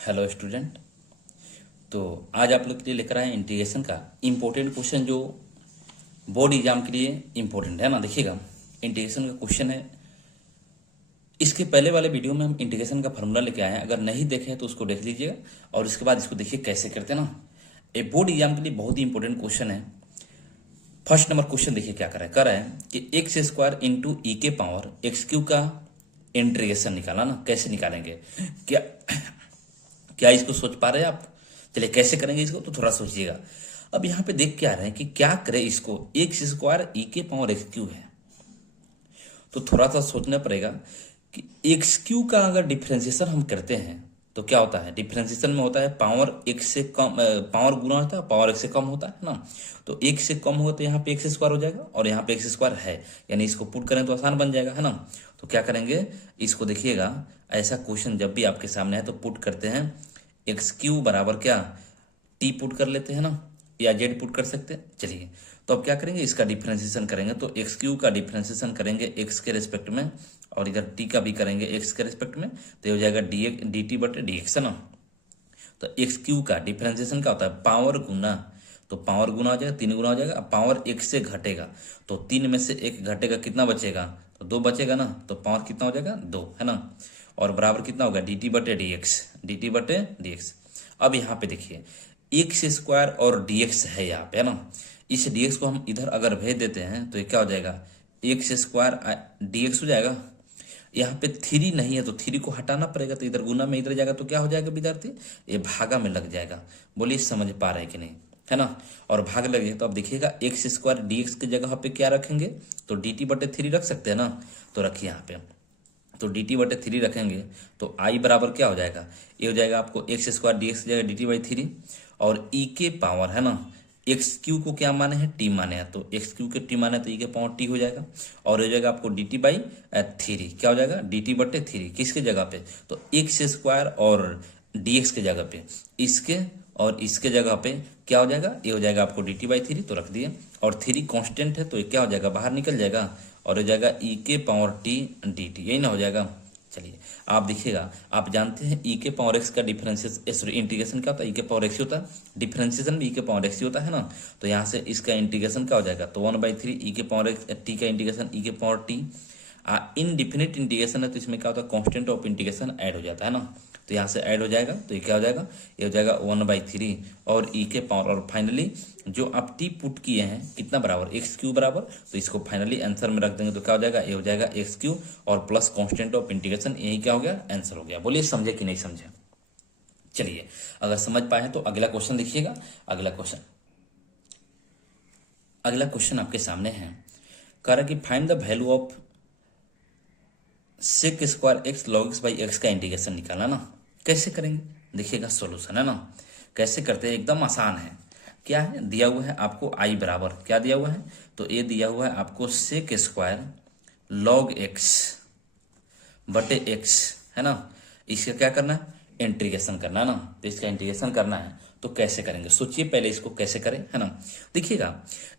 Hello student. तो आज आप लोग के लिए लेकर आए इंटीग्रेशन का इम्पोर्टेंट क्वेश्चन जो बोर्ड एग्जाम के लिए इम्पोर्टेंट है ना। देखिएगा, इंटीग्रेशन का क्वेश्चन है। इसके पहले वाले वीडियो में हम इंटीग्रेशन का फॉर्मूला लेके आए हैं, अगर नहीं देखे तो उसको देख लीजिएगा और इसके बाद इसको देखिए कैसे करते हैं ना। ये बोर्ड एग्जाम के लिए बहुत ही इंपॉर्टेंट क्वेश्चन है। फर्स्ट नंबर क्वेश्चन देखिए क्या कर रहा है कि एक्स स्क्वायर इंटू ई के पावर एक्स क्यू का इंटीग्रेशन निकाला ना। कैसे निकालेंगे, क्या क्या इसको सोच पा रहे हैं आप? चलिए कैसे करेंगे इसको तो थोड़ा सोचिएगा। अब यहाँ पे देख के आ रहे हैं कि क्या करें इसको, एक्स स्क्वायर ई के पावर एक्स क्यू है तो थोड़ा सा सोचना पड़ेगा कि एक्स क्यू का अगर डिफ्रेंसिएशन हम करते हैं तो क्या होता है। डिफ्रेंसिएशन में होता है पावर एक से कम, पावर गुना होता है, पावर एक से कम होता है ना। तो एक से कम होगा तो यहाँ पे एक्स स्क्वायर हो जाएगा और यहाँ पे एक्स स्क्वायर है, यानी इसको पुट करें तो आसान बन जाएगा है ना। तो क्या करेंगे इसको, देखिएगा ऐसा क्वेश्चन जब भी आपके सामने है तो पुट करते हैं एक्स क्यू बराबर क्या, टी पुट कर लेते हैं ना, या जेड पुट कर सकते हैं। चलिए तो अब क्या करेंगे, इसका डिफ्रेंसिएशन करेंगे तो एक्स क्यू का डिफ्रेंसिएशन करेंगे एक्स के रेस्पेक्ट में और इधर टी का भी करेंगे एक्स के रेस्पेक्ट में, तो ये हो जाएगा डी टी बटे डी एक्स है ना। तो एक्स क्यू का डिफ्रेंसिएशन क्या होता है, पावर गुना, तो पावर गुना हो जाएगा, तीन गुना हो जाएगा। अब पावर एक से घटेगा तो तीन में से एक घटेगा, कितना बचेगा, तो दो बचेगा ना। तो पावर कितना हो जाएगा, दो है ना। और बराबर कितना होगा, डी टी बटे डी एक्स, डी टी बटे डी एक्स। अब यहाँ पे देखिए एक्स स्क्वायर और डी एक्स है यहाँ पे है ना। इस डी एक्स को हम इधर अगर भेज देते हैं तो ये क्या हो जाएगा, एक्स स्क्वायर डी एक्स हो जाएगा। यहाँ पे थ्री नहीं है तो थ्री को हटाना पड़ेगा, तो इधर गुना में इधर जाएगा तो क्या हो जाएगा विद्यार्थी, ये भागा में लग जाएगा। बोलिए समझ पा रहे हैं कि नहीं, है ना। और भाग लगे तो अब देखिएगा एक्स स्क्वायर डी एक्स की जगह पे क्या रखेंगे, तो डी टी बटे थ्री रख सकते हैं ना। तो रखिए यहाँ पे, तो डी टी बटे थ्री रखेंगे तो आई बराबर क्या हो जाएगा, ये हो जाएगा आपको एक्स स्क्वायर डी एक्स की जगह डी टी बाई थ्री और ई के पावर है ना, एक्स क्यू को क्या माने हैं, टी माने हैं, तो एक्स क्यू के टी माने हैं तो ई के पावर टी हो जाएगा और हो जाएगा आपको डी टी बाई थ्री, क्या हो जाएगा डी टी बटे थ्री। किसके जगह पे, तो एक्स स्क्वायर और डी एक्स के जगह पे, इसके और इसके जगह पे क्या हो जाएगा, ये हो जाएगा आपको डी टी बाई थ्री, तो रख दिए। और थ्री कॉन्स्टेंट है तो ये क्या हो जाएगा, बाहर निकल जाएगा और हो जाएगा ई के पावर टी डी टी, यही ना हो जाएगा। चलिए आप देखिएगा, आप जानते हैं ई के पावर एक्स का डिफरेंशिएशन, सॉरी इंटीग्रेशन क्या होता है, ई के पावर एक्स होता है, डिफरेंशिएशन भी ई के पावर एक्स होता है ना। तो यहाँ से इसका इंटीग्रेशन क्या हो जाएगा, तो वन बाई थ्री ई के पावर एक्स टी का इंटीग्रेशन ई के पावर टी। इनडिफिनिट इंटीग्रेशन है तो इसमें क्या होता है, कॉन्स्टेंट ऑफ इंटीग्रेशन ऐड हो जाता है ना। तो यहाँ से ऐड हो जाएगा तो ये क्या हो जाएगा, ये हो जाएगा वन बाई थ्री और ई के पावर, और फाइनली जो आप टी पुट किए हैं कितना बराबर, एक्स क्यू बराबर, तो इसको फाइनली आंसर में रख देंगे तो क्या हो जाएगा, ये हो जाएगा एक्स क्यू और प्लस कांस्टेंट ऑफ इंटीग्रेशन, यही क्या हो गया, आंसर हो गया। बोलिए समझे कि नहीं समझे। चलिए अगर समझ पाए तो अगला क्वेश्चन देखिएगा। अगला क्वेश्चन आपके सामने है, कह रहा कि find the value of sec square x log x by x का इंटीग्रेशन निकालना ना। कैसे करेंगे, देखिएगा सॉल्यूशन है ना। कैसे करते हैं, एकदम आसान है। क्या है दिया हुआ है आपको, आई बराबर क्या दिया हुआ है, तो ये दिया हुआ है आपको सेक स्क्वायर लॉग एक्स बटे एक्स है ना। इसका क्या करना है, इंटीग्रेशन करना है ना। तो इसका इंटीग्रेशन करना है तो कैसे करेंगे, सोचिए पहले इसको कैसे करें है ना। देखिएगा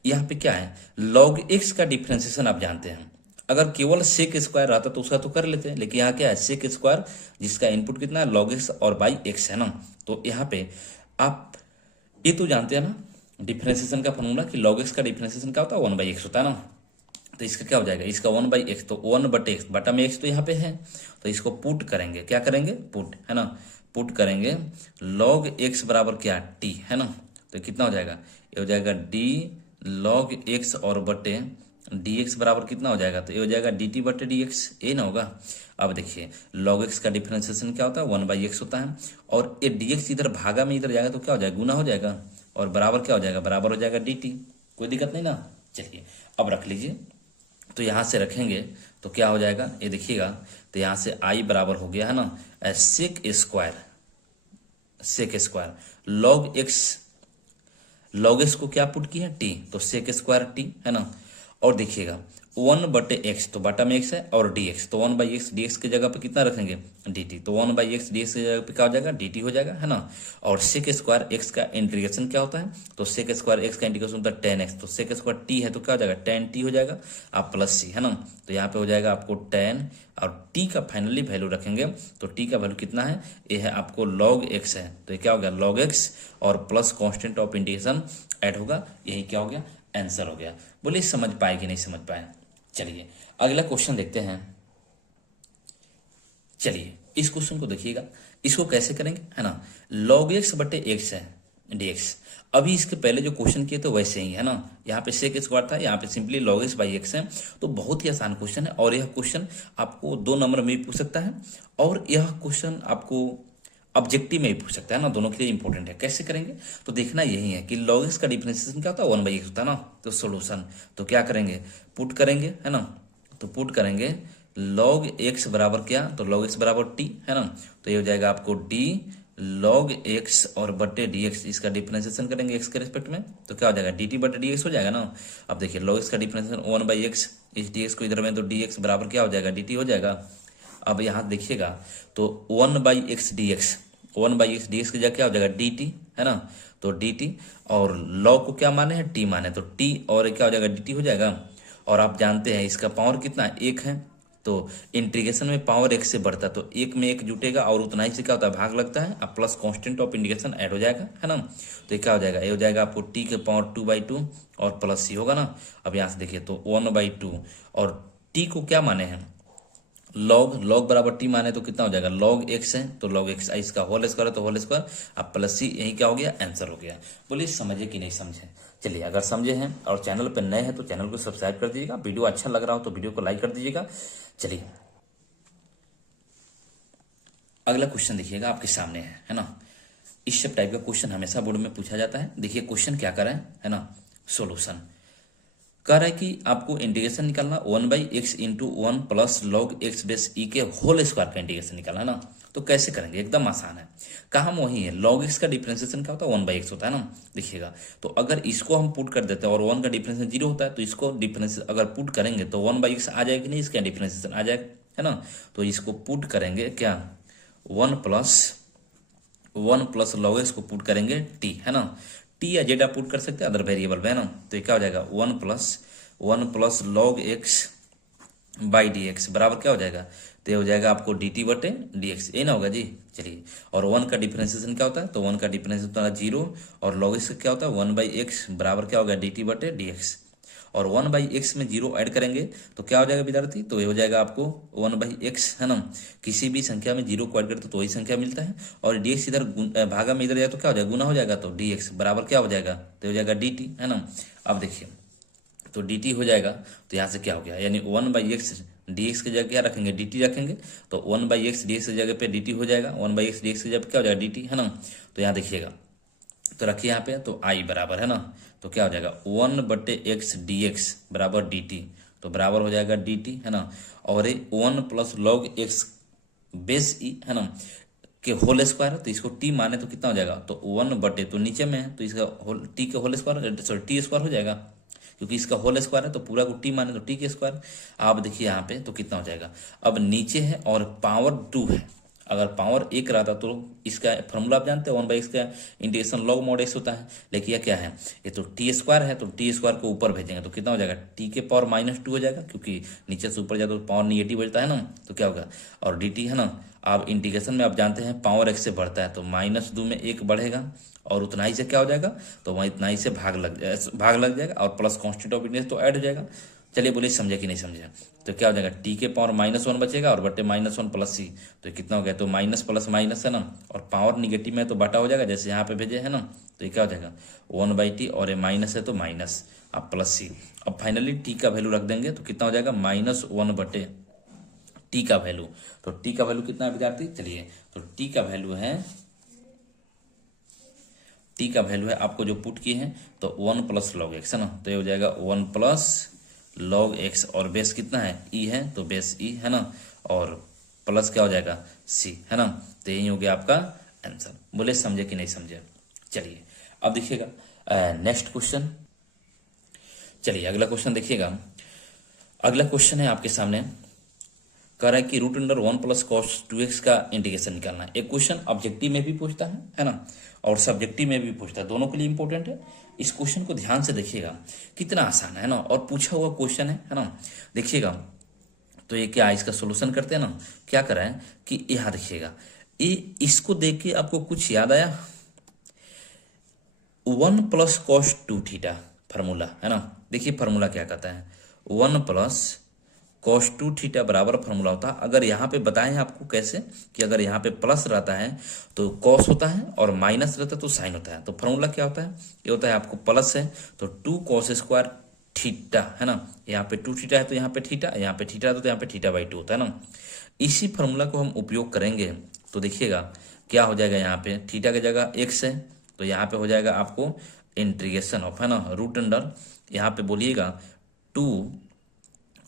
यहाँ पे क्या है, लॉग एक्स का डिफ्रेंसिएशन आप जानते हैं, अगर केवल सेक स्क्वायर रहता तो उसका तो कर लेते हैं, लेकिन यहाँ क्या है, सेक स्क्वायर जिसका इनपुट कितना है, लॉग एक्स और बाई एक्स है ना। तो यहाँ पे आप ये तो जानते हैं ना डिफ्रेंसिएशन का फॉर्मूला कि लॉग एक्स का डिफ्रेंसिएशन क्या होता है, वन बाई एक्स होता है ना। तो इसका क्या हो जाएगा, इसका वन बाई एक्स, तो वन बटे एक्स, बटा में एक्स तो यहाँ पे है, तो इसको पुट करेंगे, क्या करेंगे, पुट है ना, पुट करेंगे लॉग एक्स बराबर क्या, टी है ना। तो कितना हो जाएगा, ये हो जाएगा डी लॉग एक्स और बटे डी एक्स बराबर कितना हो जाएगा, तो ये हो जाएगा डी टी बटे डी एक्स, ये ना होगा। अब देखिए लॉग एक्स का डिफरेंशिएशन क्या होता है, वन बाई एक्स होता है और ये डी एक्स इधर भागा में इधर जाएगा तो क्या हो जाएगा, गुना हो जाएगा और बराबर क्या हो जाएगा, बराबर हो जाएगा डी टी। कोई दिक्कत नहीं ना। चलिए अब रख लीजिए, तो यहाँ से रखेंगे तो क्या हो जाएगा, ये देखिएगा, तो यहाँ से आई बराबर हो गया है ना सेक स्क्वायर लॉग एक्स को क्या पुट किया, टी, तो सेक स्क्वायर टी है ना। और देखिएगा 1/x, तो बटा में x है, और dx, तो 1/x dx की जगह पे कितना रखेंगे dt, तो 1/x dx की जगह पे क्या हो जाएगा dt हो जाएगा, है ना। और sec स्क्वायर x का इंटीग्रेशन क्या होता है, तो sec स्क्वायर x का इंटीग्रेशन होता है tan x, तो sec स्क्वायर t है तो क्या हो जाएगा tan t हो जाएगा, आप प्लस c, है ना। तो यहाँ पे हो जाएगा आपको tan, और t का फाइनली वैल्यू रखेंगे, तो t का वैल्यू कितना है, ये है आपको log x है, तो ये क्या हो गया log x, और plus constant of integration add होगा, यही क्या हो गया आंसर हो गया। बोलिए समझ पाए कि नहीं समझ पाए। चलिए अगला क्वेश्चन देखते हैं। चलिए इस क्वेश्चन को देखिएगा, इसको कैसे करेंगे, है ना। log x बटे x है dx, अभी इसके पहले जो क्वेश्चन किए तो वैसे ही है ना, यहाँ पे सेक स्क्वायर था, यहाँ पे simply log x by x है, तो बहुत ही आसान क्वेश्चन है, और यह क्वेश्चन आपको 2 नंबर में भी पूछ सकता है, और यह क्वेश्चन आपको ऑब्जेक्टिव में भी पूछ सकता है ना, दोनों के लिए इंपॉर्टेंट है। कैसे करेंगे, तो देखना यही है कि log x का डिफरेंशिएशन क्या होता है 1/x होता है ना, तो सोल्यूशन तो क्या करेंगे पुट करेंगे, है ना, तो पुट करेंगे log x बराबर क्या, तो log x बराबर t, है ना, तो ये हो जाएगा आपको d log x और बटे dx, इसका डिफरेंशिएशन करेंगे x के रिस्पेक्ट में, तो क्या हो जाएगा dt बटे dx हो जाएगा ना। अब देखिए log x का डिफरेंशिएशन 1/x, इस dx को इधर में, तो dx बराबर क्या हो जाएगा dt हो जाएगा। अब यहाँ देखिएगा तो 1/x dx, 1/x dx की जगह क्या हो जाएगा dt, है ना, तो dt, और log को क्या माने हैं t माने, तो t और क्या हो जाएगा dt हो जाएगा। और आप जानते हैं इसका पावर कितना है 1 है, तो इंटीग्रेशन में पावर 1 से बढ़ता है, तो 1 में 1 जुटेगा, और उतना ही से क्या होता है भाग लगता है, अब plus constant of integration add हो जाएगा, है ना। तो ये क्या हो जाएगा, ये हो जाएगा आपको t के पावर 2/2 और प्लस c होगा ना। अब यहाँ से देखिए तो 1/2, और t को क्या माने हैं log बराबर t माने तो कितना हो जाएगा log x है, तो log x, इसका होल स्क्वायर है तो होल स्क्वायर, अब प्लस c, यही क्या हो गया आंसर हो गया। बोलिए समझे कि नहीं समझे। चलिए अगर समझे हैं और चैनल पर नए हैं तो चैनल को सब्सक्राइब कर दीजिएगा, वीडियो अच्छा लग रहा हो तो वीडियो को लाइक कर दीजिएगा। चलिए अगला क्वेश्चन देखिएगा आपके सामने है ना। इस सब टाइप का क्वेश्चन हमेशा बोर्ड में पूछा जाता है। देखिए क्वेश्चन क्या कर रहा है ना, सोल्यूशन कह रहा है कि आपको इंटीग्रेशन निकालना 1/x into 1 plus log x base e के होल स्क्वायर का इंटीग्रेशन निकालना है ना। तो कैसे करेंगे, एकदम आसान है, काम वही है, log x का डिफरेंशिएशन क्या होता है 1/x होता है ना। देखिएगा तो अगर इसको हम पुट कर देते हैं और 1 का डिफरेंशिएशन 0 होता है, तो इसको डिफरेंस अगर पुट करेंगे तो 1/x आ जाएगा कि नहीं, इसका डिफरेंशिएशन आ जाएगा, है ना। तो इसको पुट करेंगे क्या 1 प्लस log x को पुट करेंगे t, है ना, t या जेड आप पुट कर सकते हैं अदर वेरिएबल में, है ना। तो ये क्या हो जाएगा 1 plus log x by d x बराबर क्या हो जाएगा, तो ये हो जाएगा आपको डी टी बटे डी एक्स, ये ना होगा जी। चलिए और 1 का डिफरेंशिएशन क्या होता है, तो 1 का डिफरेंशिएशन होता है 0, और log x क्या होता है 1/x बराबर क्या होगा डी टी बटे डी एक्स, और 1/x में 0 ऐड करेंगे तो क्या हो जाएगा विद्यार्थी, तो ये हो जाएगा आपको 1/x, है ना। किसी भी संख्या में 0 को ऐड करते तो वही संख्या मिलता है, और dx इधर भागा में इधर जाए तो क्या हो जाएगा गुना हो जाएगा, तो dx बराबर क्या हो जाएगा, तो हो जाएगा dt, है ना। अब देखिए तो dt हो जाएगा, तो यहाँ से क्या हो गया, यानी 1/x dx की जगह क्या रखेंगे dt रखेंगे, तो 1/x dx की जगह पे dt हो जाएगा, 1/x dx की जगह क्या हो जाएगा dt, है ना। तो यहाँ देखिएगा तो रखिए यहाँ पे, तो i बराबर, है ना, तो क्या हो जाएगा 1/x dx बराबर dt, तो बराबर हो जाएगा dt, है ना। और ये 1 प्लस log x बेस ई, है ना, के होल स्क्वायर, तो इसको t माने तो कितना हो जाएगा, तो 1 बटे, तो नीचे में है तो इसका t के whole square, sorry t square हो जाएगा, क्योंकि इसका होल स्क्वायर है तो पूरा को t माने तो t के स्क्वायर। आप देखिए यहाँ पे तो कितना हो जाएगा, अब नीचे है और पावर 2 है, अगर पावर 1 रहता तो इसका फॉर्मूला आप जानते हैं 1/x का इंटीग्रेशन log mod x होता है, लेकिन यह क्या है, ये तो टी स्क्वायर है, तो टी स्क्वायर को ऊपर भेजेंगे तो कितना हो जाएगा t के पावर -2 हो जाएगा, क्योंकि नीचे से ऊपर जाए तो पावर निगेटिव बचता है ना, तो क्या होगा, और dt, है ना। आप इंटीग्रेशन में आप जानते हैं पावर x से बढ़ता है, तो -2 में 1 बढ़ेगा, और उतना ही से क्या हो जाएगा, तो वहाँ इतना ही से भाग लग जाएगा, और प्लस कांस्टेंट ऑफ इंटीग्रेशन तो ऐड हो जाएगा। चलिए बोलिए समझे कि नहीं समझे। तो क्या हो जाएगा t के पावर -1 बचेगा, और बटे -1 प्लस c, तो कितना हो गया, तो माइनस प्लस माइनस, है ना, और पावर निगेटिव में तो बटा हो जाएगा जैसे यहाँ पे भेजे, है ना। तो ये क्या हो जाएगा 1/t, और ये माइनस है तो माइनस, अब प्लस c, अब फाइनली t का वैल्यू रख देंगे तो कितना हो जाएगा -1 बटे t का वैल्यू। तो t का वैल्यू कितना है विद्यार्थी, चलिए तो t का वैल्यू है आपको जो पुट की है तो 1 प्लस log x, है ना, तो ये हो जाएगा 1 प्लस log x, और बेस कितना है e है, तो बेस e, है ना, और प्लस क्या हो जाएगा c, है ना। तो यही हो गया आपका आंसर। बोले समझे कि नहीं समझे। चलिए अब देखिएगा नेक्स्ट क्वेश्चन। चलिए अगला क्वेश्चन देखिएगा, अगला क्वेश्चन है आपके सामने, कह रहा है कि रूट अंडर 1 + cos 2x का इंटीग्रेशन निकालना है। एक क्वेश्चन ऑब्जेक्टिव में भी पूछता है ना, और सब्जेक्टिव में भी पूछता है, दोनों के लिए इंपॉर्टेंट है। इस क्वेश्चन को ध्यान से देखिएगा, कितना आसान है ना, और पूछा हुआ क्वेश्चन है ना। देखिएगा तो ये क्या, इसका सोल्यूशन करते हैं ना, क्या करा है कि यहाँ देखिएगा, ये इसको देख के आपको कुछ याद आया, 1 + cos 2 थीटा फार्मूला है ना। देखिए फार्मूला क्या कहता है, 1 + cos 2 थीटा बराबर फार्मूला होता है। अगर यहाँ पे बताएं आपको कैसे, कि अगर यहाँ पे प्लस रहता है तो कॉस होता है, और माइनस रहता है तो साइन होता है। तो फार्मूला क्या होता है, ये होता है आपको प्लस है तो 2 cos² थीटा है ना, यहाँ पे 2 थीटा है तो यहाँ पे थीटा, यहाँ पे थीटा तो यहाँ पे θ/2 होता है ना। इसी फार्मूला को हम उपयोग करेंगे तो देखिएगा क्या हो जाएगा, यहाँ पे थीटा की जगह x है तो यहाँ पे हो जाएगा आपको इंटीग्रेशन ऑफ है ना रूट अंडर, यहाँ पे बोलिएगा 2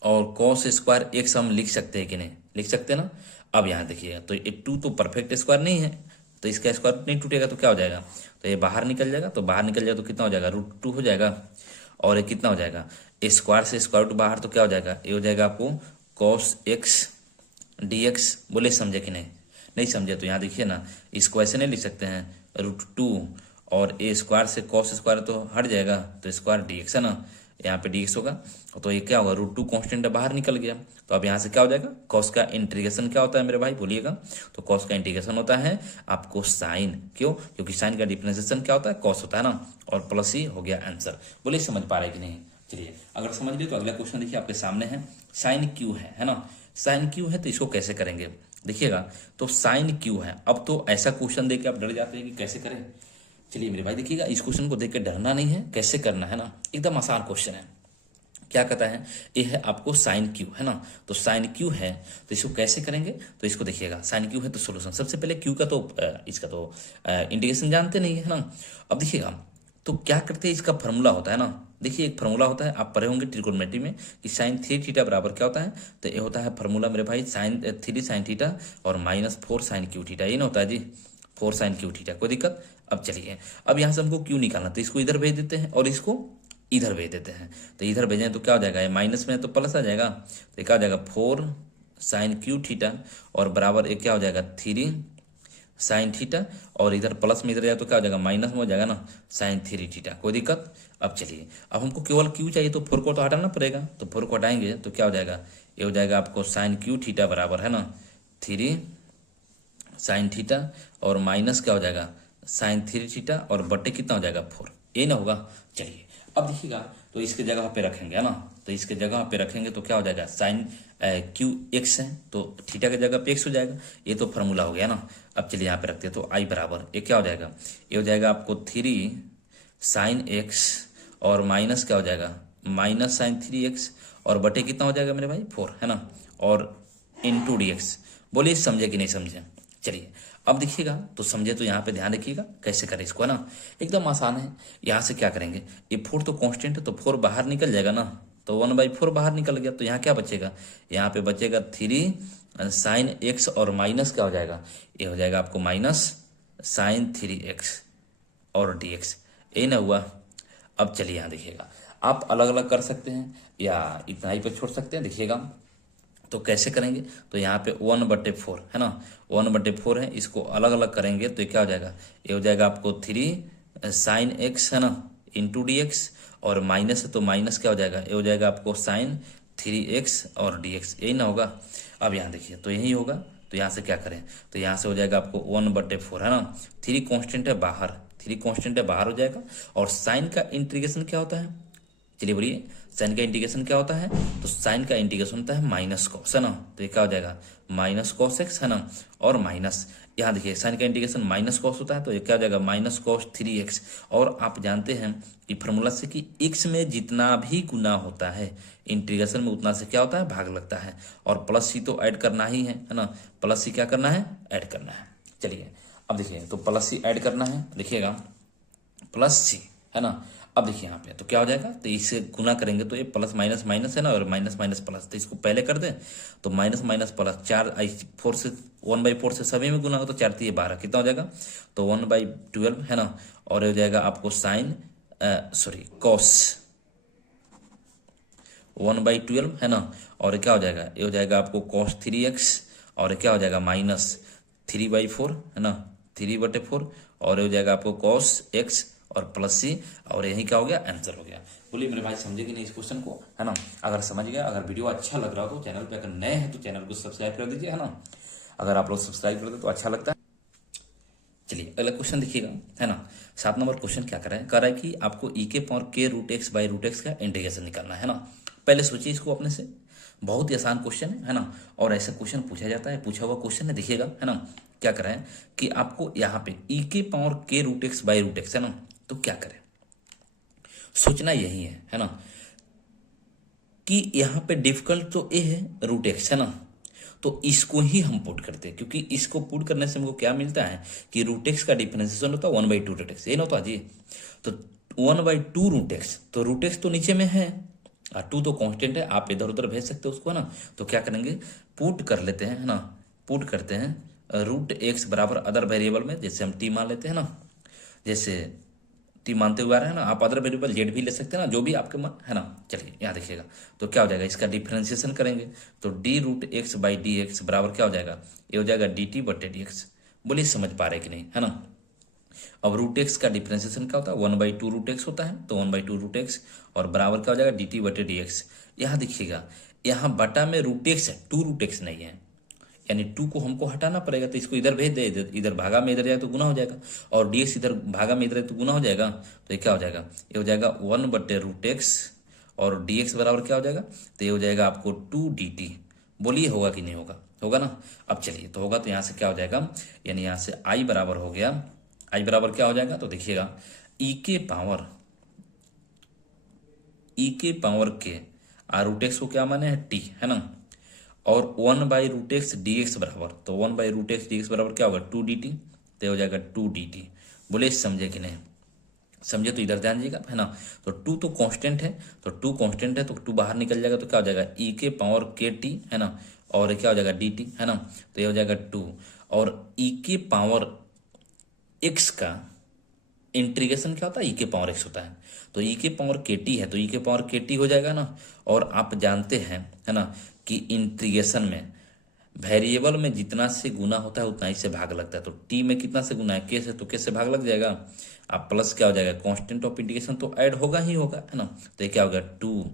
और cos² x हम लिख सकते हैं कि नहीं, लिख सकते हैं ना। अब यहाँ देखिएगा तो ये 2 तो परफेक्ट स्क्वायर नहीं है, तो इसका स्क्वायर नहीं टूटेगा तो क्या हो जाएगा, तो ये बाहर निकल जाएगा, तो बाहर निकल जाएगा तो कितना हो जाएगा, √2 हो जाएगा, और ये कितना हो जाएगा, स्क्वायर से स्क्वायर रूट बाहर तो क्या हो जाएगा, ये हो जाएगा आपको cos x dx। बोले समझे कि नहीं, नहीं समझे तो यहाँ देखिए ना, इसको ऐसे नहीं लिख सकते हैं, √2 और ए स्क्वायर से cos² तो हट जाएगा तो स्क्वायर dx है ना, यहाँ पे dx होगा, तो ये क्या होगा, √2 कॉन्स्टेंट बाहर निकल गया। तो अब यहाँ से क्या हो जाएगा, कॉस का इंटीग्रेशन क्या होता है मेरे भाई बोलिएगा, तो कॉस का इंटीग्रेशन होता है आपको साइन, क्यों, क्योंकि साइन का डिफरेंशिएशन क्या होता है, कॉस होता है ना, और प्लस ही हो गया आंसर। बोलिए समझ पा रहे कि नहीं। चलिए अगर समझ लिए तो अगला क्वेश्चन देखिए आपके सामने है, साइन क्यू है ना। साइन क्यू है तो इसको कैसे करेंगे, देखिएगा तो साइन क्यू है। अब तो ऐसा क्वेश्चन देख के आप डर जाते हैं कि कैसे करें। चलिए मेरे भाई देखिएगा, इस क्वेश्चन को देख के डरना नहीं है, कैसे करना है ना, एकदम आसान क्वेश्चन है। क्या कहता है, ये है आपको साइन क्यू है ना, तो साइन क्यू है तो इसको कैसे करेंगे, तो इसको देखिएगा साइन क्यू है तो सोल्यूशन, सबसे पहले क्यू का तो इसका तो इंटीग्रेशन जानते नहीं है ना। अब देखिएगा तो क्या करते हैं, इसका फार्मूला होता है ना, देखिए एक फार्मूला होता है, आप पढ़े होंगे ट्रिगोनोमेट्री में कि साइन 3 थीटा बराबर क्या होता है, तो ये होता है फार्मूला मेरे भाई साइन 3 साइन थीटा और -4 साइन क्यू थीटा, ये ना होता है जी 4 साइन क्यू थीटा, कोई दिक्कत। अब चलिए अब यहाँ से हमको क्यू निकालना, तो इसको इधर भेज देते हैं और इसको इधर भेज देते हैं, तो इधर भेजें तो क्या हो जाएगा, ये माइनस में तो प्लस आ जाएगा, तो क्या हो जाएगा 4 साइन क्यू थीटा और बराबर एक क्या हो जाएगा 3 साइन थीटा, और इधर प्लस में इधर जाए तो क्या हो जाएगा माइनस में हो जाएगा ना साइन 3 थीटा, कोई दिक्कत। अब चलिए अब हमको केवल क्यू चाहिए तो 4 को तो हटाना पड़ेगा, तो 4 को हटाएंगे तो क्या हो जाएगा, ये हो जाएगा आपको साइन क्यू थीटा बराबर है ना 3 साइन थीटा और माइनस क्या हो जाएगा साइन 3 थीटा और बट्टे कितना हो जाएगा 4, ये ना होगा। चलिए अब देखिएगा तो इसके जगह पे रखेंगे है ना, तो इसके जगह पे रखेंगे तो क्या हो जाएगा साइन क्यू एक्स है तो थीटा के जगह पे एक्स हो जाएगा, ये तो फार्मूला हो गया ना। अब चलिए यहाँ पे रखते हैं तो आई बराबर ये क्या हो जाएगा, ये हो जाएगा आपको 3 साइन एक्स और माइनस क्या हो जाएगा माइनस साइन 3x और बटे कितना हो जाएगा मेरे भाई 4 है ना, और इंटू dx। बोलिए समझे कि नहीं समझे। चलिए अब देखिएगा तो समझे तो यहाँ पे ध्यान रखिएगा कैसे करें इसको है ना, एकदम आसान है। यहाँ से क्या करेंगे, ये 4 तो कांस्टेंट है तो 4 बाहर निकल जाएगा ना, तो 1/4 बाहर निकल गया, तो यहाँ क्या बचेगा, यहाँ पे बचेगा 3 साइन एक्स और माइनस क्या हो जाएगा, ये हो जाएगा आपको माइनस साइन 3x और dx, ये ना हुआ। अब चलिए यहाँ देखिएगा आप अलग अलग कर सकते हैं या इतना ही पे छोड़ सकते हैं, देखिएगा तो कैसे करेंगे, तो यहाँ पे 1/4 है ना, 1/4 है, इसको अलग अलग करेंगे तो ये क्या हो जाएगा, ये हो जाएगा आपको 3 साइन एक्स है ना इंटू dx, और माइनस है तो माइनस क्या हो जाएगा, ये हो जाएगा आपको साइन 3x और dx, यही ना होगा। अब यहाँ देखिए तो यही होगा, तो यहाँ से क्या करें, तो यहाँ से हो जाएगा आपको 1/4 है ना, 3 कांस्टेंट है बाहर, 3 कांस्टेंट है बाहर हो जाएगा, और साइन का इंटीग्रेशन क्या होता है, चलिए बोलिए साइन का इंटीग्रेशन क्या होता है, तो साइन का इंटीग्रेशन होता है माइनस कॉस है ना, तो ये क्या हो जाएगा माइनस कॉस एक्स है ना, और माइनस यहाँ देखिए साइन का इंटीग्रेशन माइनस कॉस होता है तो ये क्या हो जाएगा माइनस कॉस 3x। और आप जानते हैं कि फॉर्मूला से कि x में जितना भी गुना होता है इंटीग्रेशन में उतना से क्या होता है भाग लगता है, और प्लस सी तो ऐड करना ही है ना, प्लस सी क्या करना है ऐड करना है। चलिए अब देखिए तो प्लस सी ऐड करना है, देखिएगा प्लस सी है ना। अब देखिए यहाँ पे तो क्या हो जाएगा, तो इसे गुना करेंगे तो ये प्लस माइनस माइनस है ना, और माइनस माइनस प्लस, तो इसको पहले कर दें तो माइनस माइनस प्लस 4 से 1/4 से सभी में गुना हो तो 4 3 12 कितना हो जाएगा, तो 1/12 है ना, और हो जाएगा आपको साइन सॉरी कॉस 1/12 है ना, और क्या हो जाएगा, ये हो जाएगा आपको cos 3x, और क्या हो जाएगा माइनस 3/4 है ना, 3/4, और ये हो जाएगा आपको cos x और प्लस c, और यही क्या हो गया, आंसर हो गया। बोलिए मेरे भाई समझे कि नहीं इस क्वेश्चन को, है ना। अगर समझ गया, अगर वीडियो अच्छा लग रहा हो तो चैनल पे अगर नए हैं तो चैनल को सब्सक्राइब कर दीजिए, है ना। अगर आप लोग सब्सक्राइब कर दे तो अच्छा लगता है। चलिए अगला क्वेश्चन देखिएगा, है ना। 7 नंबर क्वेश्चन क्या कर रहा है कि आपको e के power k root x by root x का इंटीग्रेशन निकालना है ना। पहले सोचिए इसको अपने से, बहुत ही आसान क्वेश्चन है ना। और ऐसा क्वेश्चन पूछा जाता है, पूछा हुआ क्वेश्चन है, देखिएगा, है ना। क्या करें है कि आपको यहाँ पे e के power k root x by root x है ना, तो क्या करें, सोचना यही है ना, कि यहाँ पे डिफिकल्ट तो ए है रूट एक्स है ना, तो इसको ही हम पुट करते हैं, क्योंकि इसको पुट करने से हमको क्या मिलता है कि रूट एक्स का डिफरेंशिएशन होता है 1/2 रूट एक्स, ये ना होता जी। तो 1/2 रूट एक्स, तो रूट एक्स तो नीचे में है और 2 तो कांस्टेंट है, आप इधर उधर भेज सकते हो उसको, है ना। तो क्या करेंगे, पुट कर लेते हैं, है ना, पुट करते हैं रूट एक्स बराबर अदर वेरिएबल में, जैसे हम टी मान लेते हैं ना, जैसे टी मानते हुए आ रहे हैं ना, आप अदर वेरिएबल जेड भी ले सकते हैं ना, जो भी आपके मन, है ना। चलिए यहाँ देखिएगा, तो क्या हो जाएगा, इसका डिफरेंशिएशन करेंगे तो d root x by d x बराबर क्या हो जाएगा, ये हो जाएगा डी टी बटे डी एक्स। बोलिए समझ पा रहे कि नहीं, है ना। अब रूट एक्स का डिफरेंशिएशन क्या होता है, 1/2 रूट एक्स होता है, तो 1/2 रूट एक्स और बराबर क्या हो जाएगा डी टी बटे डी एक्स। यहाँ देखिएगा, यहाँ बटा में रूट एक्स है, 2 रूट एक्स नहीं है, यानी 2 को हमको हटाना पड़ेगा, तो इसको इधर भेज दे, इधर भागा में इधर जाए तो गुना हो जाएगा, और डीएक्स इधर भागा में इधर है तो गुना हो जाएगा, तो ये क्या हो जाएगा, ये हो जाएगा 1/√x, और dx बराबर क्या हो जाएगा, तो ये हो जाएगा आपको 2 dt। बोलिए होगा कि नहीं होगा, होगा ना। अब चलिए, तो होगा तो यहाँ से क्या हो जाएगा, यानी यहाँ से i बराबर हो गया, i बराबर क्या हो जाएगा, तो देखिएगा e के पावर के और रूट एक्स को क्या माने है t, है ना, और 1/√x dx बराबर, तो 1/√x dx बराबर क्या होगा 2 dt, तो हो जाएगा 2 dt। बोले समझे कि नहीं, समझे तो इधर ध्यान दीजिएगा, है ना। तो 2 तो कांस्टेंट है, तो 2 कांस्टेंट है तो 2 बाहर निकल जाएगा, तो क्या हो जाएगा e के पावर के टी, है ना, और क्या हो जाएगा dt, है ना, तो ये हो जाएगा 2, और e के पावर x का इंटीग्रेशन क्या होता है, ई के पावर एक्स होता है, तो ई के पावर के टी है, तो ई के पावर के टी हो जाएगा ना। और आप जानते हैं, है ना, कि इंटीग्रेशन में वेरिएबल में जितना से गुना होता है उतना ही से भाग लगता है, तो टी में कितना से गुना है, के से, तो के से भाग लग जाएगा। आप प्लस क्या हो जाएगा, कांस्टेंट ऑफ इंटीग्रेशन तो ऐड होगा ही होगा, है ना, तो ये क्या होगा 2,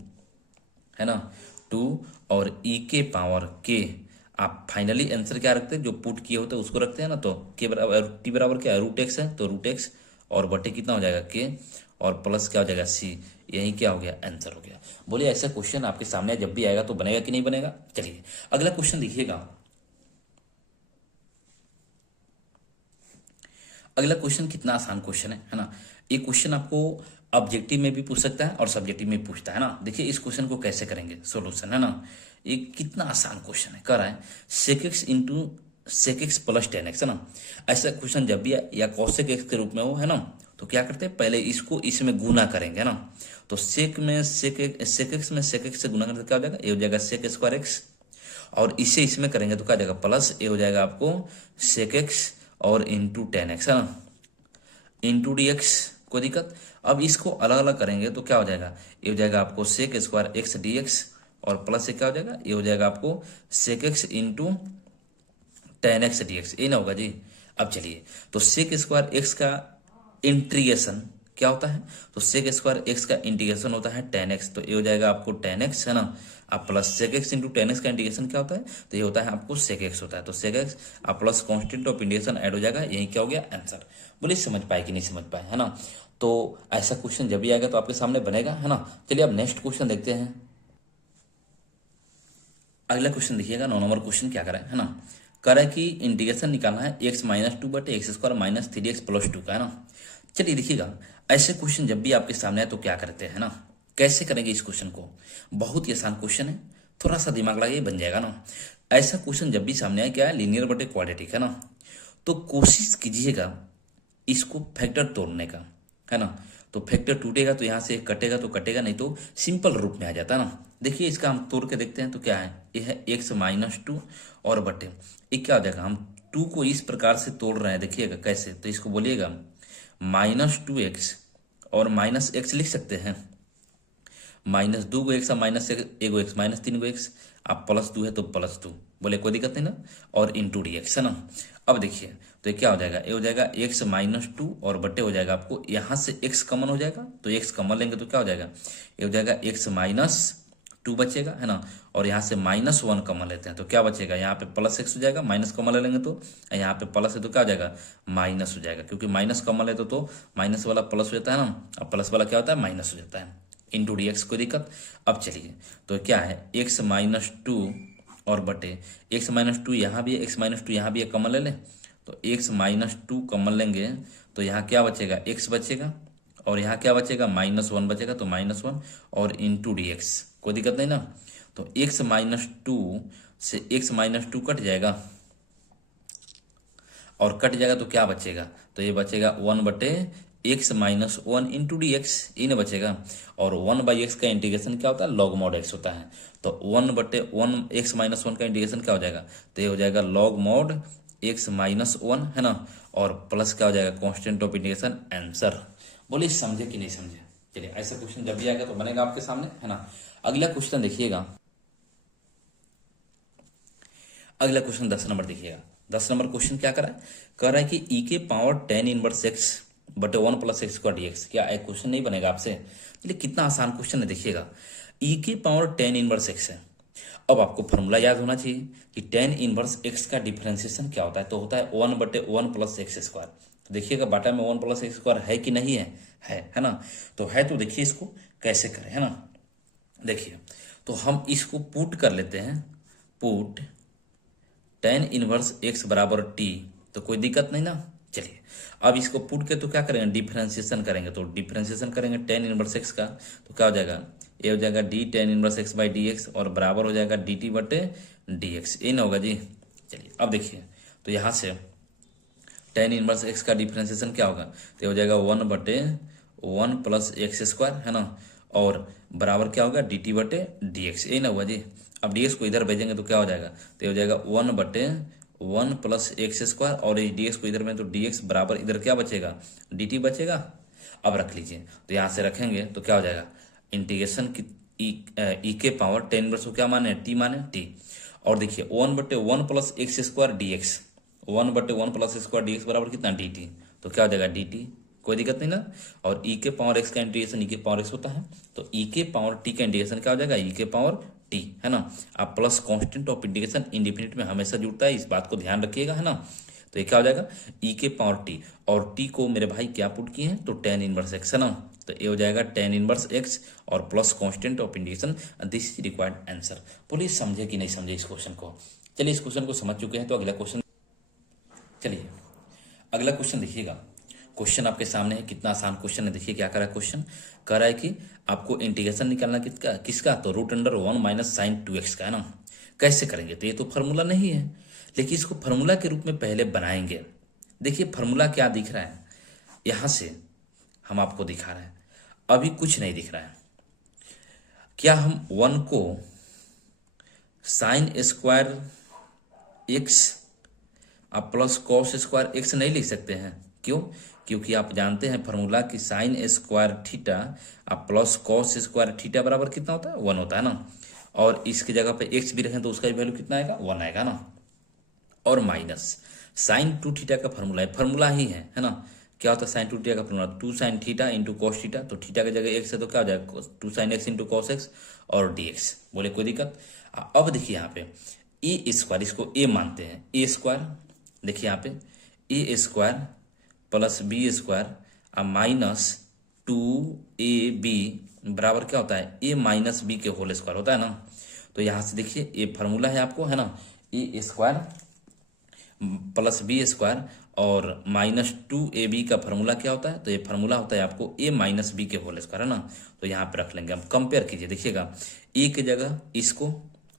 है ना, 2, और ई के पावर के, आप फाइनली आंसर क्या रखते हैं, जो पुट किए होते हैं उसको रखते हैं ना, तो के बराबर टी बराबर क्या है रूट एक्स है, तो रूट एक्स और बटे कितना हो जाएगा के, और प्लस क्या हो जाएगा सी, यही क्या हो गया आंसर हो गया। बोलिए ऐसा क्वेश्चन आपके सामने जब भी आएगा तो बनेगा कि नहीं बनेगा। चलिए अगला क्वेश्चन देखिएगा, अगला क्वेश्चन कितना आसान क्वेश्चन है ना। ये क्वेश्चन आपको ऑब्जेक्टिव में भी पूछ सकता है और सब्जेक्टिव में पूछता है ना। देखिए इस क्वेश्चन को कैसे करेंगे सोल्यूशन, है ना। ये कितना आसान क्वेश्चन है, कर रहा है sec x into sec x plus 10x, है ना। ऐसा क्वेश्चन जब भी या कॉसेक एक्स के रूप में हो, है ना, तो क्या करते हैं पहले इसको इसमें गुना करेंगे, है ना। तो सेक में सेक एक्स में सेक एक्स से गुना करते क्या हो जाएगा, ये हो जाएगा सेक स्क्वायर एक्स, और इसे इसमें करेंगे तो क्या हो जाएगा प्लस, ये हो जाएगा आपको सेक एक्स और इंटू 10x, है ना, इंटू डी एक्स, कोई दिक्कत। अब इसको अलग अलग करेंगे तो क्या हो जाएगा, ये हो जाएगा आपको sec square x d x, और प्लस से क्या हो जाएगा, ये हो जाएगा आपको सेक एक्स इंटू 10x dx, ये ना होगा जी। अब चलिए, तो सेक स्क्वायर एक्स का इंटीग्रेशन क्या होता है, तो सेक स्क्वायर एक्स का इंटीग्रेशन होता है 10x, तो ये हो जाएगा आपको 10x, है ना। अब plus sec x into 10x का इंटीग्रेशन क्या होता है, तो ये होता है आपको सेक एक्स होता है, तो सेक एक्स अब plus constant of integration add हो जाएगा, यही क्या हो गया आंसर। बोलिए समझ पाए कि नहीं समझ पाए, है ना। तो ऐसा क्वेश्चन जब भी आएगा तो आपके सामने बनेगा, है ना। चलिए अब नेक्स्ट क्वेश्चन देखते हैं। अगला क्वेश्चन देखिएगा 9 नंबर क्वेश्चन क्या करा है ना, करा है कि इंटीग्रेशन निकालना है x-2 बटे x square minus 3x plus 2 का, है ना। चलिए देखिएगा, ऐसे क्वेश्चन जब भी आपके सामने आए तो क्या करते हैं ना, कैसे करेंगे इस क्वेश्चन को। बहुत ही आसान क्वेश्चन है, थोड़ा सा दिमाग लगाइए बन जाएगा ना। ऐसा क्वेश्चन जब भी सामने आए, क्या है लीनियर बटे क्वाड्रेटिक, है ना, तो कोशिश कीजिएगा इसको फैक्टर तोड़ने का, है ना। तो फैक्टर टूटेगा तो यहाँ से कटेगा तो कटेगा, नहीं तो सिंपल रूप में आ जाता है ना। देखिए इसका हम तोड़ के देखते हैं तो क्या है, ये है x-2 और बटे ये क्या हो जाएगा, हम 2 को इस प्रकार से तोड़ रहे हैं, देखिएगा कैसे, तो इसको बोलिएगा -2x और -x लिख सकते हैं, माइनस 2 गो एक्स, माइनस एगो एक्स, माइनस 3 गो एक्स, आप प्लस 2 है तो प्लस 2, बोले कोई दिक्कत नहीं ना, और इंटू डी एक्स है ना। अब देखिए तो ये क्या हो जाएगा, ये हो जाएगा एक्स माइनस 2 और बटे हो जाएगा आपको यहाँ से एक्स कॉमन हो जाएगा, तो एक्स कॉमन लेंगे तो क्या हो जाएगा, ये हो जाएगा एक्स माइनस 2 बचेगा है ना, और यहाँ से माइनस 1 कॉमन लेते हैं तो क्या बचेगा, यहाँ पे प्लस एक्स हो जाएगा, माइनस कॉमन ले लेंगे तो यहाँ पे प्लस है तो क्या हो जाएगा, माइनस हो जाएगा, क्योंकि माइनस कॉमन लेते तो माइनस वाला प्लस हो जाता है ना, अब प्लस वाला क्या होता है, माइनस हो जाता है, इंटू डी एक्स, कोई दिक्कत। अब चलिए तो क्या है, एक्स माइनस 2 और बटे एक्स माइनस 2 यहाँ भी है, एक्स माइनस 2 यहाँ भी है, कॉमन ले लें तो एक्स माइनस 2 कॉमन लेंगे तो यहाँ क्या बचेगा, एक्स बचेगा, और यहाँ क्या बचेगा, माइनस 1 बचेगा, तो माइनस 1 और इंटू डी एक्स, कोई दिक्कत नहीं ना। तो एक्स माइनस 2 से एक्स माइनस 2 कट जाएगा, और कट जाएगा तो क्या बचेगा, तो ये बचेगा 1 बटे x minus 1 into D x, ये ना बचेगा, और 1 बाई एक्स का इंटीग्रेशन क्या होता है, लॉग मॉड एक्स होता है, तो 1 बटे 1 एक्स माइनस 1 का इंटीग्रेशन क्या हो जाएगा, तो ये हो जाएगा लॉग मॉड एक्स माइनस 1 है ना, और प्लस क्या हो जाएगा, कांस्टेंट ऑफ इंटीग्रेशन, आंसर। बोलिए समझे कि नहीं समझे। चलिए ऐसा क्वेश्चन जब भी आएगा तो बनेगा आपके सामने है ना। अगला क्वेश्चन देखिएगा, अगला क्वेश्चन 10 नंबर देखिएगा। 10 नंबर क्वेश्चन क्या कर रहा है, कह रहा है कि ई के पावर 10 इनवर्स एक्स बटे 1 plus x square D x, क्या एक क्वेश्चन नहीं बनेगा आपसे। चलिए कितना आसान क्वेश्चन है देखिएगा, ई के पावर 10 इनवर्स एक्स है। अब आपको फॉर्मूला याद होना चाहिए कि 10 इनवर्स एक्स का डिफरेंशिएशन क्या होता है, तो होता है 1 बटे 1 प्लस एक्स स्क्वायर। तो देखिएगा बाटा में 1 प्लस एक्स स्क्वायर है कि नहीं है, है ना, तो है, तो देखिए इसको कैसे करें है ना। देखिए तो हम इसको पुट कर लेते हैं, पुट 10 इनवर्स एक्स बराबर टी, तो कोई दिक्कत नहीं ना। चलिए अब इसको पुट के तो क्या करेंगे, डिफरेंशिएशन करेंगे, तो डिफरेंशिएशन करेंगे 10 इनवर्स एक्स का, तो क्या हो जाएगा, ये हो जाएगा D 10 inverse x by d x, और बराबर हो जाएगा डी टी बटे डी एक्स, ये ना होगा जी। चलिए अब देखिए तो यहाँ से 10 इनवर्स एक्स का डिफरेंशिएशन क्या होगा, तो ये हो जाएगा 1 बटे 1 प्लस एक्स स्क्वायर है ना, और बराबर क्या होगा, डी टी बटे डी एक्स, यही ना हुआ जी। अब डी एक्स को इधर भेजेंगे तो क्या हो जाएगा, तो ये हो जाएगा 1 बटे 1 प्लस एक्स स्क्वायर, और डी एक्स को इधर में तो डी एक्स बराबर इधर क्या बचेगा, डी टी बचेगा। अब रख लीजिए, तो यहाँ से रखेंगे तो क्या हो जाएगा, इंटीग्रेशन की ई के पावर 10 इनवर्स को क्या माने, टी माने, टी, और देखिए 1 बटे 1 plus x square D x, 1 बटे 1 प्लस स्क्वायर डी एक्स बराबर कितना, डी टी, तो क्या हो जाएगा डी टी, कोई दिक्कत नहीं ना। और ई के पावर एक्स का इंटीग्रेशन ई के पावर एक्स होता है, तो ई के पावर टी का इंटीग्रेशन क्या हो जाएगा, ई के पावर टी है ना। आप plus constant of integration indefinite में हमेशा जुड़ता है, इस बात को ध्यान रखिएगा है ना। तो ये क्या हो जाएगा, ई के पावर टी, और टी को मेरे भाई क्या पुट किए हैं, तो 10 इनवर्स एक्स है ना, तो ये हो जाएगा 10 इनवर्स एक्स और plus constant of integration, this is required answer. बोलिए समझे कि नहीं समझे इस क्वेश्चन को। चलिए इस क्वेश्चन को समझ चुके हैं तो अगला क्वेश्चन, चलिए अगला क्वेश्चन देखिएगा। क्वेश्चन आपके सामने है, कितना आसान क्वेश्चन है, देखिए क्या कर रहा है क्वेश्चन, कह रहा है कि आपको इंटीग्रेशन निकालना किसका किसका, तो root under 1 minus sign 2x का है ना। कैसे करेंगे, तो ये तो फार्मूला नहीं है, लेकिन इसको फार्मूला के रूप में पहले बनाएंगे। देखिए फार्मूला क्या दिख रहा है, यहाँ से हम आपको दिखा रहे हैं, अभी कुछ नहीं दिख रहा है। क्या हम 1 को साइन स्क्वायर एक्स आप प्लस कॉस स्क्वायर एक्स नहीं लिख सकते हैं, क्यों, क्योंकि आप जानते हैं फार्मूला कि साइन स्क्वायर थीटा आप प्लस कॉस स्क्वायर थीटा बराबर कितना होता है, 1 होता है ना, और इसकी जगह पे एक्स भी रखें तो उसका भी वैल्यू कितना आएगा, 1 आएगा ना, और माइनस साइन 2 थीटा का फार्मूला है, फार्मूला ही है ना। क्या होता है साइन 2 थीटा का formula, 2 sine theta into cos theta, तो थीटा की जगह एक्स है तो क्या हो जाएगा 2 sine x into cos x और डी एक्स, बोले कोई दिक्कत। अब देखिए यहाँ पे ए स्क्वायर, इसको ए मानते हैं, ए स्क्वायर, देखिए यहाँ पे a square plus b square minus 2ab बराबर क्या होता है, ए माइनस बी के होल स्क्वायर होता है ना। तो यहाँ से देखिए ये फार्मूला है आपको है ना, ए स्क्वायर प्लस बी स्क्वायर और माइनस 2ab का फार्मूला क्या होता है, तो ये फार्मूला होता है आपको ए माइनस बी के होल स्क्वायर है ना। तो यहाँ पे रख लेंगे हम, कंपेयर कीजिए, देखिएगा ए की जगह इसको,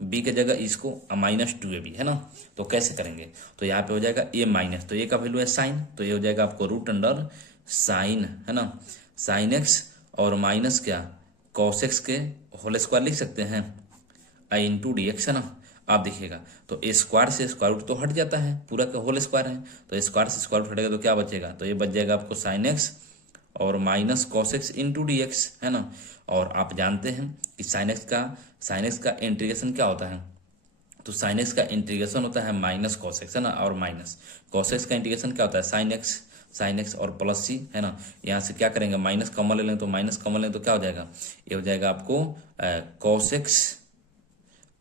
बी की जगह इसको, माइनस 2ab है ना। तो कैसे करेंगे, तो यहाँ पे हो जाएगा ए माइनस, तो ए का वैल्यू है साइन, तो ये हो जाएगा आपको रूट अंडर साइन है ना, साइन एक्स और माइनस क्या कॉस एक्स के होल स्क्वायर लिख सकते हैं, आई इंटू डी एक्स है ना। आप देखिएगा तो ए स्क्वायर से स्क्वायर रूट तो हट जाता है, पूरा का होल स्क्वायर है, तो स्क्वायर से स्क्वायर रूट हटेगा तो क्या बचेगा, तो ये बच जाएगा आपको साइन एक्स और minus cos x into D x, है ना। और आप जानते हैं कि साइन एक्स का इंटीग्रेशन क्या होता है, तो साइन एक्स का इंटीग्रेशन होता है माइनस कॉस एक्स, है ना। और माइनस कॉस एक्स का इंटीग्रेशन क्या होता है, साइन एक्स और प्लस सी, है ना। यहाँ से क्या करेंगे, माइनस कॉमन ले लें, तो माइनस कॉमन लें तो क्या हो जाएगा, ये हो जाएगा आपको कॉस एक्स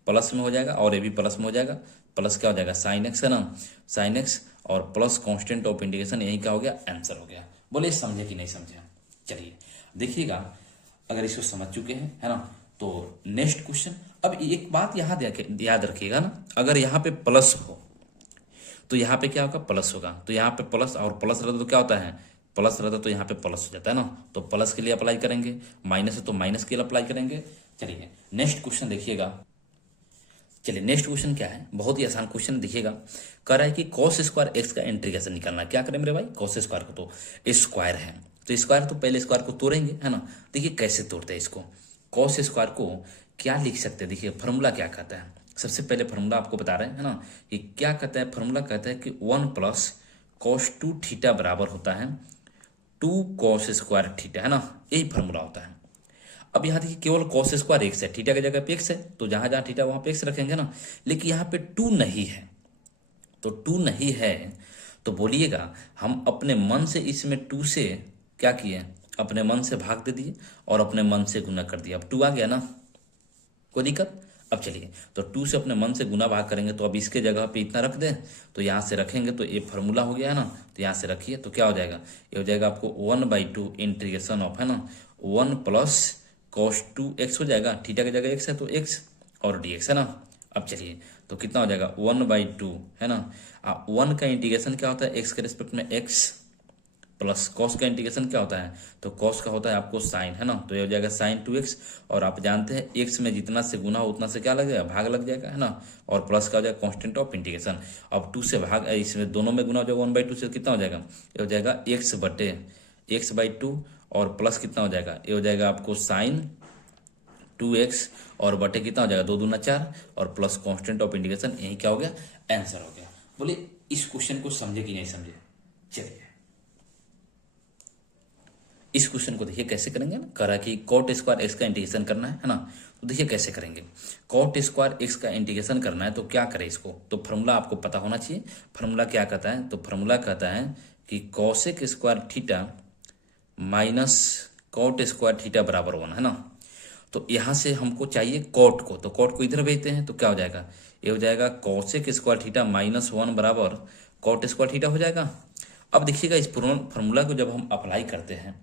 प्लस में हो जाएगा, और ये भी प्लस में हो जाएगा, प्लस क्या हो जाएगा साइन एक्स, है ना। साइन एक्स और प्लस कांस्टेंट ऑफ इंटीग्रेशन, यही क्या हो गया, आंसर हो गया। बोले समझे कि नहीं समझे। चलिए देखिएगा, अगर इसको समझ चुके हैं, है ना, तो नेक्स्ट क्वेश्चन। अब एक बात यहाँ याद रखिएगा ना, अगर यहाँ पे प्लस हो तो यहाँ पे क्या होगा, प्लस होगा। तो यहाँ पे प्लस और प्लस रहता तो क्या होता है, प्लस रहता तो यहाँ पे प्लस हो जाता है ना। तो प्लस के लिए अप्लाई करेंगे, माइनस है तो माइनस के लिए अप्लाई करेंगे। चलिए नेक्स्ट क्वेश्चन देखिएगा। चलिए नेक्स्ट क्वेश्चन क्या है, बहुत ही आसान क्वेश्चन देखिएगा। कह रहा है कि कॉस स्क्वायर एक्स का इंटीग्रेशन निकालना है। क्या करें मेरे भाई, कॉस स्क्वायर को तो स्क्वायर है, तो स्क्वायर तो पहले स्क्वायर को तोड़ेंगे, है ना। देखिए कैसे तोड़ते हैं इसको, कॉस स्क्वायर को क्या लिख सकते हैं, देखिए फॉर्मूला क्या कहता है। सबसे पहले फॉर्मूला आपको बता रहे हैं, है ना, कि क्या कहता है फॉर्मूला, कहता है कि 1 प्लस कॉस 2 थीटा बराबर होता है 2 कॉस स्क्वायर थीटा, है ना। यही फॉर्मूला होता है। अब यहाँ देखिए केवल कॉस स्क्वायर एक्स है, थीटा की जगह पे एक्स है, तो जहां जहां थीटा वहां पे एक्स रखेंगे ना। लेकिन यहाँ पे 2 नहीं है, तो 2 नहीं है तो बोलिएगा हम अपने मन से इसमें 2 से क्या किए, अपने मन से भाग दे दिए और अपने मन से गुना कर दिया। अब 2 आ गया ना, कोई दिक्कत। अब चलिए, तो 2 से अपने मन से गुना भाग करेंगे, तो अब इसके जगह पे इतना रख दें, तो यहाँ से रखेंगे तो ये फार्मूला हो गया है ना। तो यहाँ से रखिए तो क्या हो जाएगा, ये हो जाएगा आपको 1/2 इंटीग्रेशन ऑफ, है ना, 1 प्लस कॉस 2 एक्स हो जाएगा, थीटा की जगह एक्स है तो एक्स और डी एक्स, है ना। अब चलिए तो कितना हो जाएगा 1/2, है ना। 1 का इंटीग्रेशन क्या होता है, एक्स के रिस्पेक्ट में एक्स, प्लस कॉस का इंटीग्रेशन क्या होता है, तो कॉस का होता है आपको साइन, है ना। तो ये हो जाएगा साइन 2x, और आप जानते हैं एक्स में जितना से गुना हो उतना से क्या लगेगा, भाग लग जाएगा, है ना। और प्लस का हो जाएगा कांस्टेंट ऑफ इंटीग्रेशन। अब 2 से भाग, इसमें दोनों में गुना हो जाएगा, 1/2 से कितना हो जाएगा, ये हो जाएगा x/2, और प्लस कितना हो जाएगा, ये हो जाएगा आपको साइन 2x, और बटे कितना हो जाएगा 2 दूना 4, और प्लस कांस्टेंट ऑफ इंटीग्रेशन, यही क्या हो गया, आंसर हो गया। बोले इस क्वेश्चन को समझे कि नहीं समझे। चलिए इस क्वेश्चन को देखिए कैसे करेंगे ना, करा कि कॉट स्क्वायर एक्स का इंटीग्रेशन करना है ना। तो देखिए कैसे करेंगे, कॉट स्क्वायर एक्स का इंटीग्रेशन करना है तो क्या करें इसको, तो फॉर्मूला आपको पता होना चाहिए। फॉर्मूला क्या कहता है, तो फॉर्मूला कहता है कि cosec square theta minus cot square theta बराबर 1, है ना। तो यहाँ से हमको चाहिए कॉट को, तो कॉट को इधर भेजते हैं तो क्या हो जाएगा, ये हो जाएगा कॉसेक स्क्वायर थीटा -1 बराबर कॉट स्क्वायर थीटा हो जाएगा। अब देखिएगा इस फॉर्मूला को जब हम अप्लाई करते हैं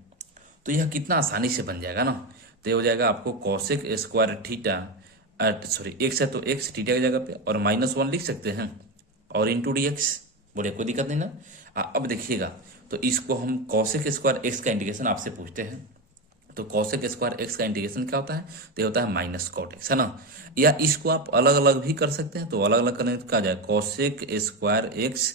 तो यह कितना आसानी से बन जाएगा ना। तो ये हो जाएगा आपको cosec square theta, sorry x है तो एक्स थीटा की जगह पे, और -1 लिख सकते हैं, और इंटू डी एक्स। बोले कोई दिक्कत नहीं ना। अब देखिएगा, तो इसको हम कॉसेक स्क्वायर एक्स का इंटीग्रेशन आपसे पूछते हैं, तो कॉसेक स्क्वायर एक्स का इंटीग्रेशन क्या होता है, तो ये होता है माइनस कॉट एक्स, है ना। या इसको आप अलग अलग भी कर सकते हैं, तो अलग अलग करने तो क्या जाए, cosec square x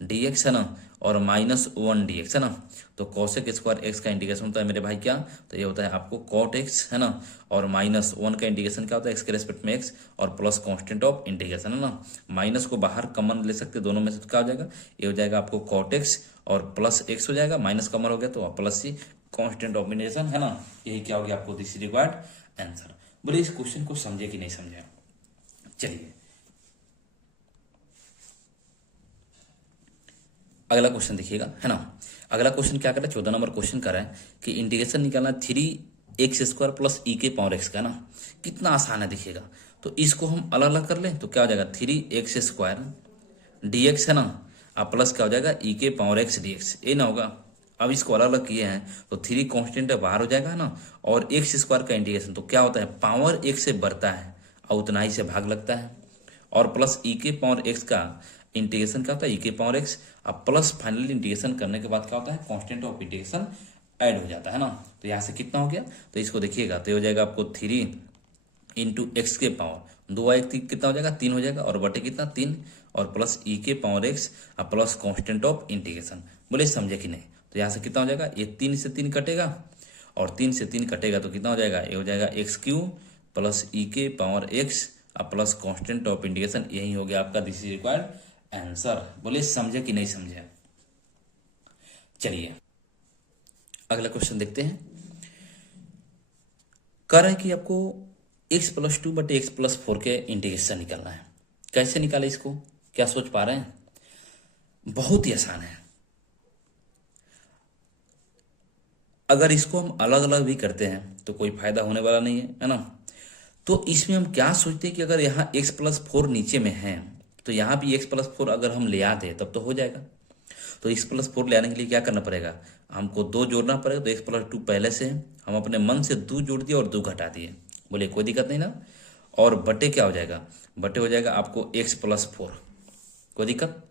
d x, है ना, और -1 डी एक्स, है ना। तो कॉसेक स्क्वायर एक्स का इंटीग्रेशन होता है मेरे भाई क्या, तो ये होता है आपको कॉट एक्स, है ना, और -1 का इंटीग्रेशन क्या होता है, एक्स के रेस्पेक्ट में एक्स, और प्लस कांस्टेंट ऑफ इंटीग्रेशन, है ना। माइनस को बाहर कॉमन ले सकते दोनों में से, तो क्या हो जाएगा, ये हो जाएगा आपको कॉट एक्स और प्लस एक्स हो जाएगा, माइनस कॉमन हो गया तो plus c constant of integration, है ना। यही क्या हो गया आपको दिस रिक्वायर्ड आंसर। बोले इस क्वेश्चन को समझे कि नहीं समझे। चलिए अगला क्वेश्चन देखिएगा, है ना। अगला क्वेश्चन क्या कर रहा है, 14 नंबर क्वेश्चन कर रहा है कि इंटीग्रेशन निकालना 3x² प्लस ई के पावर एक्स का, ना। कितना आसान है देखिएगा। तो इसको हम अलग अलग कर लें तो क्या हो जाएगा 3x² dx, है ना, अब प्लस क्या हो जाएगा ई के पावर एक्स डी एक्स, ये ना होगा। अब इसको अलग अलग किए हैं तो 3 कॉन्स्टेंट बाहर हो जाएगा ना, और x² का इंटीग्रेशन तो क्या होता है, पावर एक से बढ़ता है और उतना ही से भाग लगता है, और प्लस ई के पावर एक्स का इंटीग्रेशन क्या होता है, ई के पावर एक्स, अब प्लस फाइनली इंटीग्रेशन करने के बाद क्या होता है, कांस्टेंट ऑफ इंटीग्रेशन ऐड हो जाता है ना। तो यहाँ से कितना हो गया, तो इसको देखिएगा तो ये हो जाएगा आपको 3 इंटू एक्स के पावर 2 एक कितना हो जाएगा 3 हो जाएगा, और बटे कितना 3, और प्लस ई के पावर एक्स और प्लस कांस्टेंट ऑफ इंटीग्रेशन। बोले समझे कि नहीं। तो यहाँ से कितना हो जाएगा, ये 3 से 3 कटेगा, और 3 से 3 कटेगा तो कितना हो जाएगा, ये हो जाएगा x³ प्लस ई के पावर एक्स और प्लस कांस्टेंट ऑफ इंटीग्रेशन। यही हो गया आपका दिस इज रिक्वायर्ड आंसर। बोले समझे कि नहीं समझे। चलिए अगला क्वेश्चन देखते हैं। कह रहा है कि आपको x+2/x+4 के इंटीग्रेशन निकालना है। कैसे निकाले इसको, क्या सोच पा रहे हैं? बहुत ही आसान है। अगर इसको हम अलग अलग भी करते हैं तो कोई फायदा होने वाला नहीं है ना। तो इसमें हम क्या सोचते हैं कि अगर यहाँ x+4 नीचे में है तो यहाँ भी x+4 अगर हम ले आते तब तो हो जाएगा। तो x+4 ले आने के लिए क्या करना पड़ेगा, हमको 2 जोड़ना पड़ेगा। तो x+2 पहले से है, हम अपने मन से 2 जोड़ दिए और 2 घटा दिए, बोले कोई दिक्कत नहीं ना। और बटे क्या हो जाएगा, बटे हो जाएगा आपको x+4, कोई दिक्कत।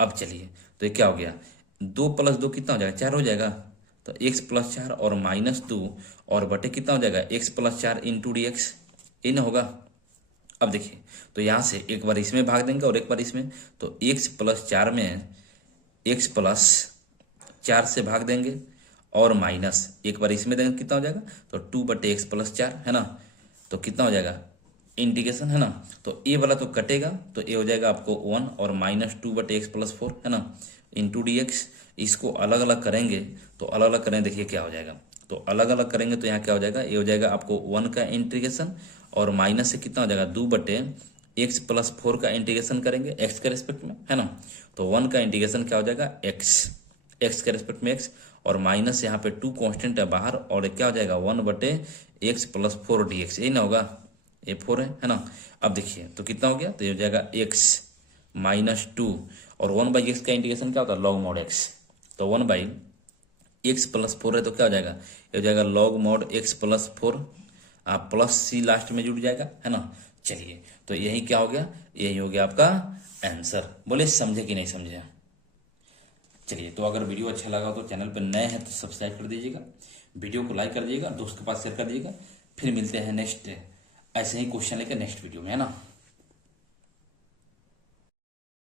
अब चलिए, तो ये क्या हो गया, 2 + 2 कितना हो जाएगा, 4 हो जाएगा। तो x+4 और -2 और बटे कितना हो जाएगा, x+4 × dx, ये ना होगा। अब देखिए, तो यहाँ से एक बार इसमें भाग देंगे और एक बार इसमें, तो x+4 में x+4 से भाग देंगे और माइनस एक बार इसमें देंगे, कितना हो जाएगा, तो 2/x+4 है ना। तो कितना हो जाएगा, इंटीग्रेशन है ना। तो ए वाला तो कटेगा, तो ए हो जाएगा आपको 1 और -2/x+4 है ना × dx। इसको अलग अलग करेंगे तो अलग अलग करें, देखिए क्या हो जाएगा। तो अलग अलग करेंगे तो यहाँ क्या हो जाएगा, ये हो जाएगा आपको 1 का इंटीग्रेशन और माइनस से कितना हो जाएगा, 2/x+4 का इंटीग्रेशन करेंगे x के रेस्पेक्ट में है ना। तो 1 का इंटीग्रेशन क्या हो जाएगा, x के रेस्पेक्ट में x, और माइनस यहाँ पे 2 कांस्टेंट है बाहर, और क्या हो जाएगा 1/x+4 dx, यही ना होगा, ये 4 है ना। अब देखिए तो कितना हो गया, तो ये हो जाएगा x -2 और 1/x का इंटीग्रेशन क्या होता है, log mod x। तो 1/x+4 है तो क्या हो जाएगा, ये हो जाएगा log mod x+4, आप प्लस सी लास्ट में जुड़ जाएगा है ना। चलिए, तो यही क्या हो गया, यही हो गया आपका आंसर। बोले समझे कि नहीं समझे। चलिए, तो अगर वीडियो अच्छा लगा तो चैनल पर नए हैं तो सब्सक्राइब कर दीजिएगा, वीडियो को लाइक कर दीजिएगा, दोस्त के पास शेयर कर दीजिएगा। फिर मिलते हैं नेक्स्ट ऐसे ही क्वेश्चन लेकर नेक्स्ट वीडियो में, है ना।